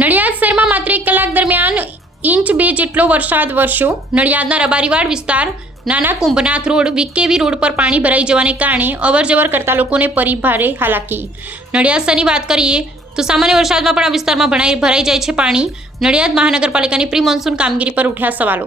નડિયાદ શહેરમાં માત્ર 1 કલાક દરમિયાન ઇંચ 2 જેટલો વરસાદ વરસ્યો। નડિયાદના રબારીવાડ વિસ્તાર નાના કુંભનાથ રોડ વીકેવી રોડ પર પાણી ભરાઈ જવાને કારણે અવરજવર કરતા લોકોને પડી ભારે હાલાકી। નડિયાદ શહેરની વાત કરીએ તો સામાન્ય વરસાદમાં પણ આ વિસ્તારમાં ભરાઈ જાય છે પાણી। નડિયાદ મહાનગરપાલિકાની પ્રી મોન્સૂન કામગીરી પર ઉઠ્યા સવાલો।